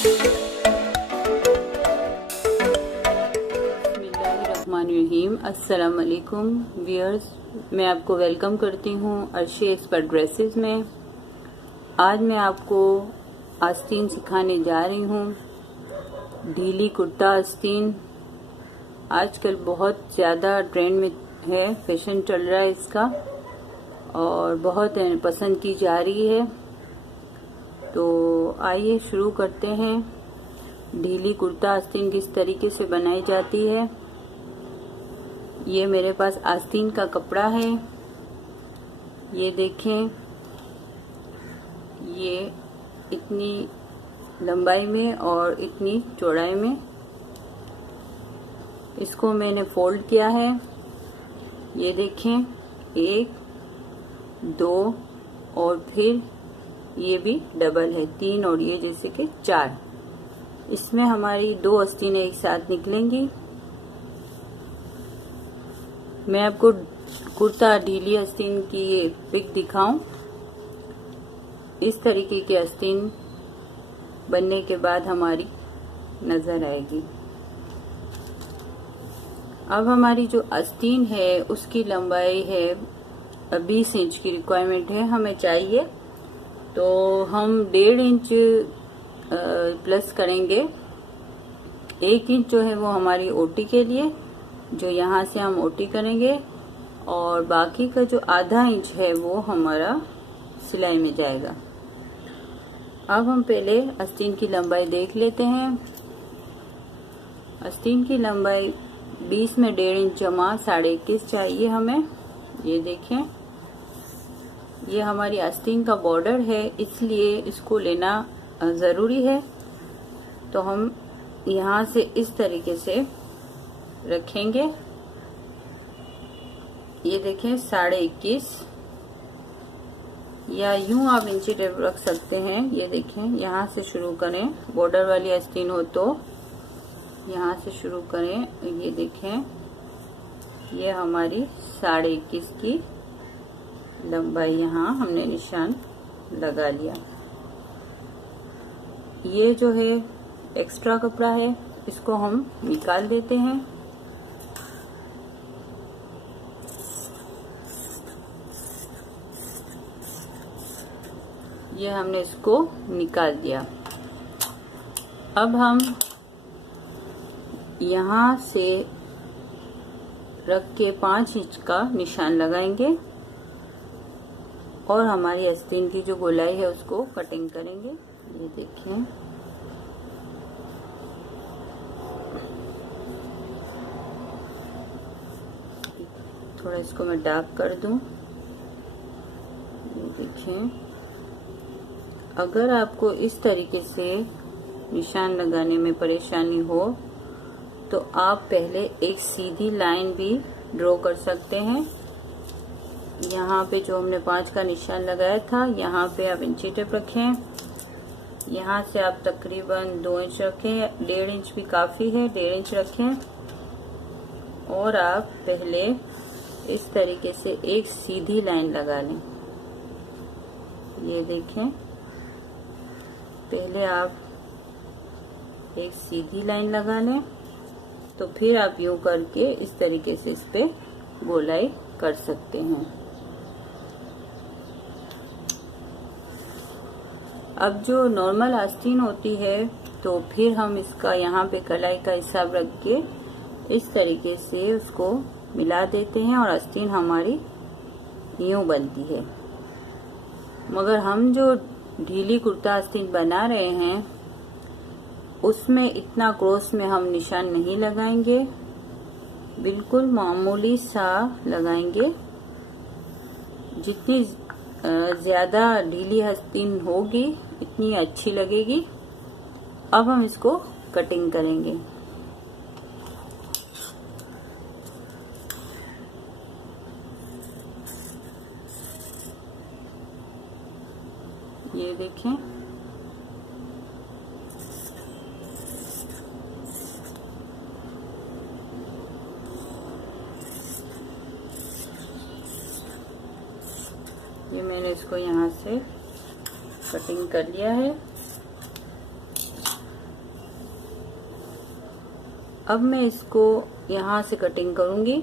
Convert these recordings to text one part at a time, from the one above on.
बिस्मिल्लाहिर्रहमानिर्रहीम। अस्सलाम वालेकुम व्यूअर्स, मैं आपको वेलकम करती हूँ अर्शी एक्सपर्ट ड्रेसेस में। आज मैं आपको आस्तीन सिखाने जा रही हूँ। ढीली कुर्ता आस्तीन आजकल बहुत ज़्यादा ट्रेंड में है, फैशन चल रहा है इसका और बहुत पसंद की जा रही है। तो आइए शुरू करते हैं। ढीली कुर्ता आस्तीन किस तरीके से बनाई जाती है। ये मेरे पास आस्तीन का कपड़ा है, ये देखें, ये इतनी लंबाई में और इतनी चौड़ाई में इसको मैंने फोल्ड किया है। ये देखें, 1 2 और फिर ये भी डबल है 3 और ये जैसे कि 4। इसमें हमारी 2 आस्तीनें एक साथ निकलेंगी। मैं आपको कुर्ता ढीली आस्तीन की ये पिक दिखाऊं। इस तरीके की आस्तीन बनने के बाद हमारी नजर आएगी। अब हमारी जो आस्तीन है उसकी लंबाई है 20 इंच की रिक्वायरमेंट है हमें चाहिए, तो हम 1.5 इंच प्लस करेंगे। 1 इंच जो है वो हमारी ओटी के लिए, जो यहाँ से हम ओटी करेंगे, और बाकी का जो आधा इंच है वो हमारा सिलाई में जाएगा। अब हम पहले आस्तीन की लंबाई देख लेते हैं। आस्तीन की लंबाई 20 में 1.5 इंच जमा 21.5 चाहिए हमें। ये देखें, ये हमारी आस्तीन का बॉर्डर है, इसलिए इसको लेना ज़रूरी है। तो हम यहाँ से इस तरीके से रखेंगे। ये देखें 21.5, या यूं आप इंची टेप रख सकते हैं। ये देखें, यहाँ से शुरू करें, बॉर्डर वाली आस्तीन हो तो यहाँ से शुरू करें। ये देखें, ये हमारी 21.5 की लंबाई यहाँ हमने निशान लगा लिया। ये जो है एक्स्ट्रा कपड़ा है, इसको हम निकाल देते हैं। ये हमने इसको निकाल दिया। अब हम यहाँ से रख के 5 इंच का निशान लगाएंगे और हमारी आस्तीन की जो गोलाई है उसको कटिंग करेंगे। ये देखें, थोड़ा इसको मैं डार्क कर दूं। ये देखें, अगर आपको इस तरीके से निशान लगाने में परेशानी हो तो आप पहले एक सीधी लाइन भी ड्रॉ कर सकते हैं। यहाँ पे जो हमने 5 का निशान लगाया था, यहाँ पे आप इंची टेप रखें। यहाँ से आप तकरीबन 2 इंच रखें, 1.5 इंच भी काफ़ी है, 1.5 इंच रखें। और आप पहले इस तरीके से एक सीधी लाइन लगा लें। ये देखें, पहले आप एक सीधी लाइन लगा लें, तो फिर आप यूं करके इस तरीके से इस पे गोलाई कर सकते हैं। अब जो नॉर्मल आस्तीन होती है, तो फिर हम इसका यहाँ पे कलाई का हिसाब रख के इस तरीके से उसको मिला देते हैं और आस्तीन हमारी यूं बनती है। मगर हम जो ढीली कुर्ता आस्तीन बना रहे हैं उसमें इतना क्रॉस में हम निशान नहीं लगाएंगे, बिल्कुल मामूली सा लगाएंगे। जितनी ज्यादा ढीली आस्तीन होगी इतनी अच्छी लगेगी। अब हम इसको कटिंग करेंगे। ये देखें, ये मैंने इसको यहाँ से कटिंग कर लिया है। अब मैं इसको यहाँ से कटिंग करूंगी।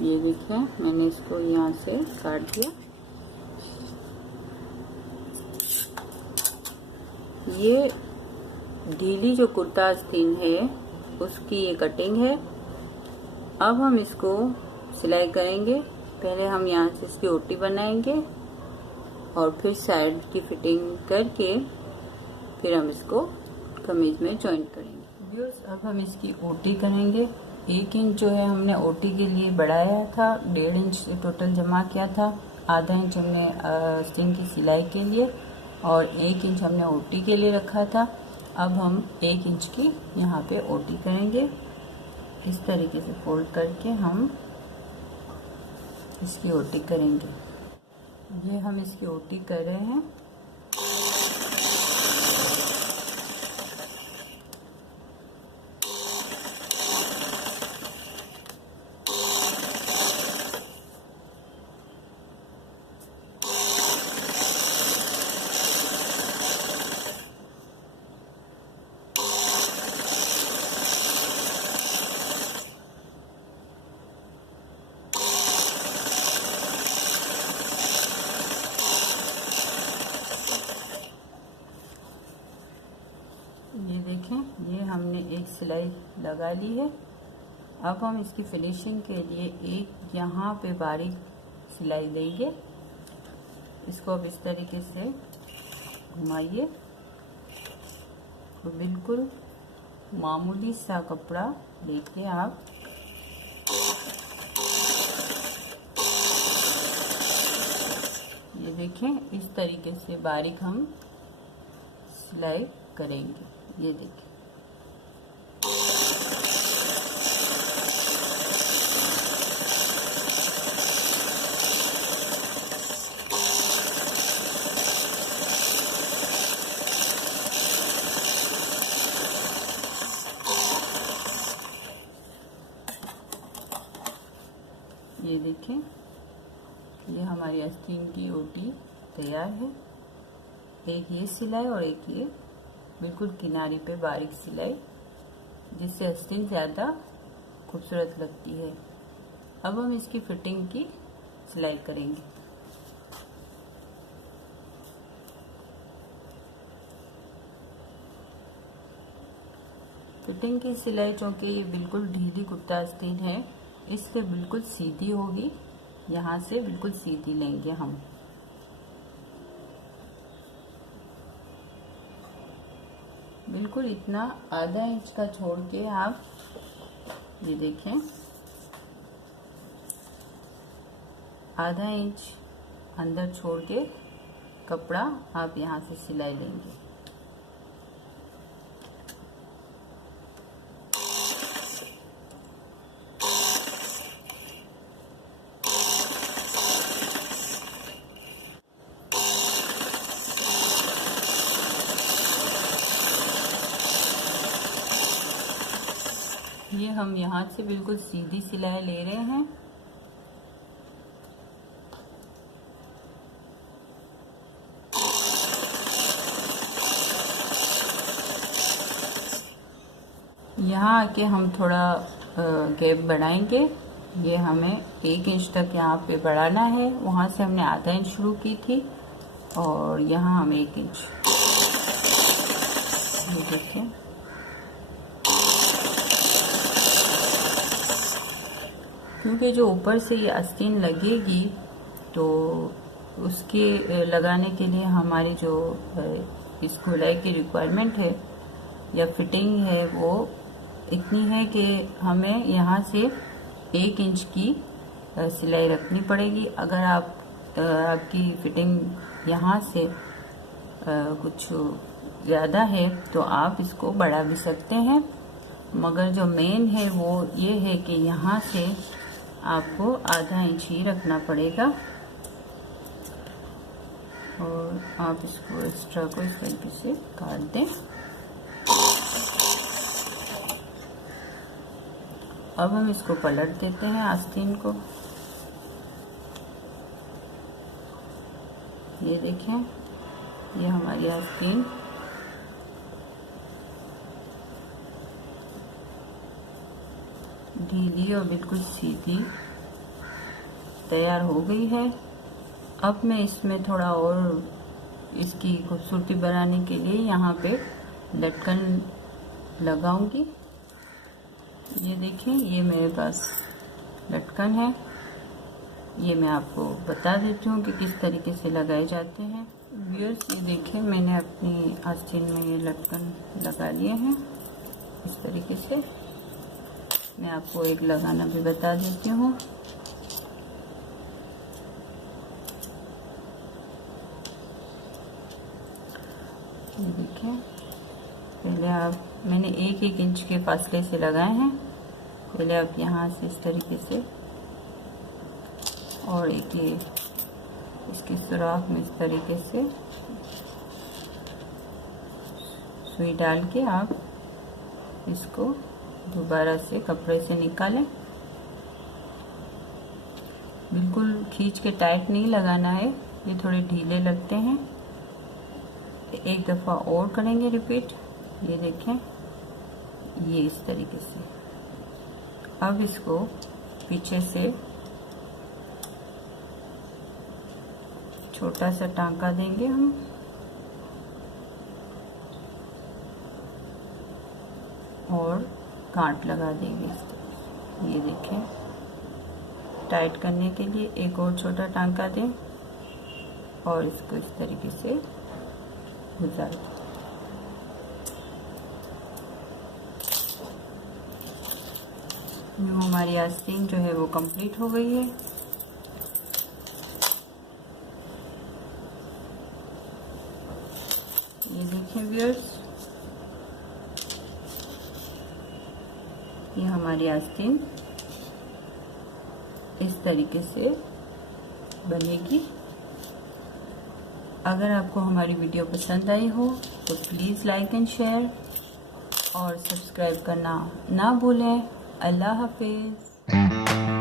ये देखिए मैंने इसको यहाँ से काट दिया। ये ढीली जो कुर्ता आस्तीन है उसकी ये कटिंग है। अब हम इसको सिलाई करेंगे। पहले हम यहाँ से इसकी ओटी बनाएंगे और फिर साइड की फिटिंग करके फिर हम इसको कमीज में जॉइंट करेंगे। व्यूअर्स, अब हम इसकी ओटी करेंगे। 1 इंच जो है हमने ओटी के लिए बढ़ाया था, 1.5 इंच टोटल जमा किया था। आधा इंच हमने आस्तीन की सिलाई के लिए और 1 इंच हमने ओटी के लिए रखा था। अब हम 1 इंच की यहाँ पे ओटी करेंगे। इस तरीके से फोल्ड करके हम इसकी ओटी करेंगे। ये हम इसकी ओटी कर रहे हैं। ये देखें, ये हमने एक सिलाई लगा ली है। अब हम इसकी फिनिशिंग के लिए एक यहाँ पे बारीक सिलाई देंगे। इसको अब इस तरीके से घुमाइए तो बिल्कुल मामूली सा कपड़ा लेके आप ये देखें, इस तरीके से बारीक हम सिलाई करेंगे। ये देखिए, ये देखें, ये हमारी आस्तीन की ओटी तैयार है। एक ये सिलाई और एक ये बिल्कुल किनारे पे बारीक सिलाई, जिससे आस्तीन ज़्यादा खूबसूरत लगती है। अब हम इसकी फिटिंग की सिलाई करेंगे। फिटिंग की सिलाई, चूँकि ये बिल्कुल ढीली कुर्ता आस्तीन है, इससे बिल्कुल सीधी होगी। यहाँ से बिल्कुल सीधी लेंगे हम। बिल्कुल इतना आधा इंच का छोड़ के आप ये देखें, आधा इंच अंदर छोड़ के कपड़ा आप यहाँ से सिलाई लेंगे। ये हम यहाँ से बिल्कुल सीधी सिलाई ले रहे हैं। यहाँ आके हम थोड़ा गैप बढ़ाएंगे। ये हमें 1 इंच तक यहाँ पे बढ़ाना है। वहाँ से हमने आधा इंच शुरू की थी और यहाँ हम 1 इंच। ये देखें, क्योंकि जो ऊपर से ये आस्तीन लगेगी तो उसके लगाने के लिए हमारी जो इस गोलाई की रिक्वायरमेंट है या फिटिंग है वो इतनी है कि हमें यहाँ से 1 इंच की सिलाई रखनी पड़ेगी। अगर आपकी फिटिंग यहाँ से कुछ ज़्यादा है तो आप इसको बढ़ा भी सकते हैं, मगर जो मेन है वो ये है कि यहाँ से आपको आधा इंच ही रखना पड़ेगा और आप इसको एक्स्ट्रा को इस तरीके से काट दें। अब हम इसको पलट देते हैं आस्तीन को। ये देखें, ये हमारी आस्तीन ढीली और बिल्कुल सीधी तैयार हो गई है। अब मैं इसमें थोड़ा और इसकी खूबसूरती बढ़ाने के लिए यहाँ पे लटकन लगाऊंगी। ये देखें, ये मेरे पास लटकन है। ये मैं आपको बता देती हूँ कि किस तरीके से लगाए जाते हैं। व्यूअर्स, ये देखें, मैंने अपनी आस्तीन में ये लटकन लगा लिए हैं इस तरीके से। मैं आपको एक लगाना भी बता देती हूँ। ये देखें, पहले मैंने 1-1 इंच के फासले से लगाए हैं। पहले आप यहाँ से इस तरीके से, और एक ये इसके सुराख में इस तरीके से सुई डाल के आप इसको दोबारा से कपड़े से निकालें। बिल्कुल खींच के टाइट नहीं लगाना है, ये थोड़े ढीले लगते हैं। एक दफ़ा और करेंगे रिपीट। ये देखें, ये इस तरीके से। अब इसको पीछे से छोटा सा टांका देंगे हम, और गांठ लगा देंगे इस तरह से। ये देखें, टाइट करने के लिए एक और छोटा टांका दें और इसको इस तरीके से गुजार दें। यूँ हमारी आस्तीन जो है वो कंप्लीट हो गई है। ये देखें व्यूअर्स, ये हमारी आस्तीन इस तरीके से बनेगी। अगर आपको हमारी वीडियो पसंद आई हो तो प्लीज़ लाइक एंड शेयर और सब्सक्राइब करना ना भूलें। अल्लाह हाफिज़।